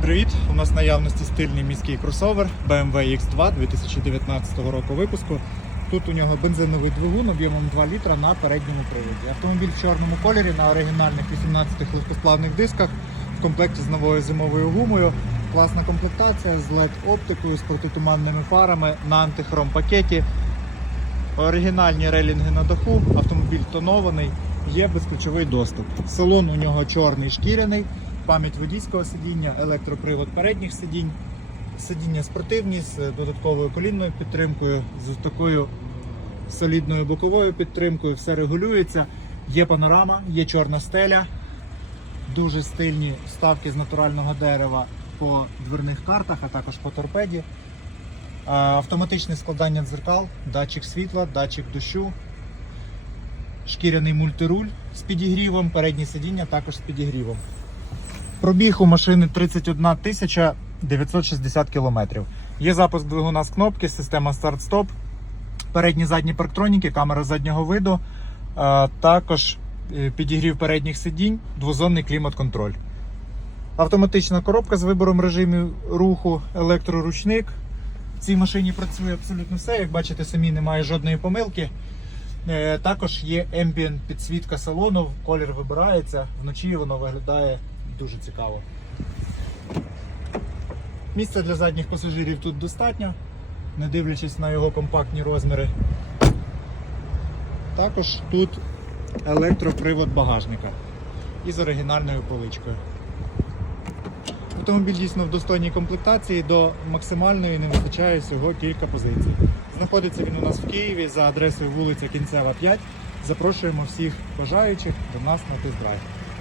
Всім привіт! У нас в наявності стильний міський кросовер BMW X2 2019 року випуску. Тут у нього бензиновий двигун об'ємом 2 літра на передньому приводі. Автомобіль в чорному кольорі на оригінальних 18 легкосплавних дисках в комплекті з новою зимовою гумою. Класна комплектація з LED оптикою, з протитуманними фарами на антихром пакеті. Оригінальні релінги на даху, автомобіль тонований, є безключовий доступ. Салон у нього чорний шкіряний, пам'ять водійського сидіння, електропривод передніх сидінь, сидіння спортивні з додатковою колінною підтримкою, з такою солідною боковою підтримкою, все регулюється. Є панорама, є чорна стеля, дуже стильні вставки з натурального дерева по дверних картах, а також по торпеді. Автоматичне складання дзеркал, датчик світла, датчик дощу, шкіряний мультируль з підігрівом, переднє сидіння також з підігрівом. Пробіг у машини 31 тисяча 960 кілометрів. Є запуск двигуна з кнопки, система старт-стоп, передні задні парктроніки, камера заднього виду, а, також е, підігрів передніх сидінь, двозонний клімат-контроль. Автоматична коробка з вибором режимів руху, електроручник. В цій машині працює абсолютно все. Як бачите, самі немає жодної помилки. Е, Також є ambient підсвітка салону, колір вибирається, вночі воно виглядає дуже цікаво. Місця для задніх пасажирів тут достатньо, не дивлячись на його компактні розміри. Також тут електропривод багажника із оригінальною поличкою. Автомобіль дійсно в достойній комплектації до максимальної не вистачає всього кілька позицій. Знаходиться він у нас в Києві за адресою вулиця Кінцева 5. Запрошуємо всіх бажаючих до нас на тест-драйв.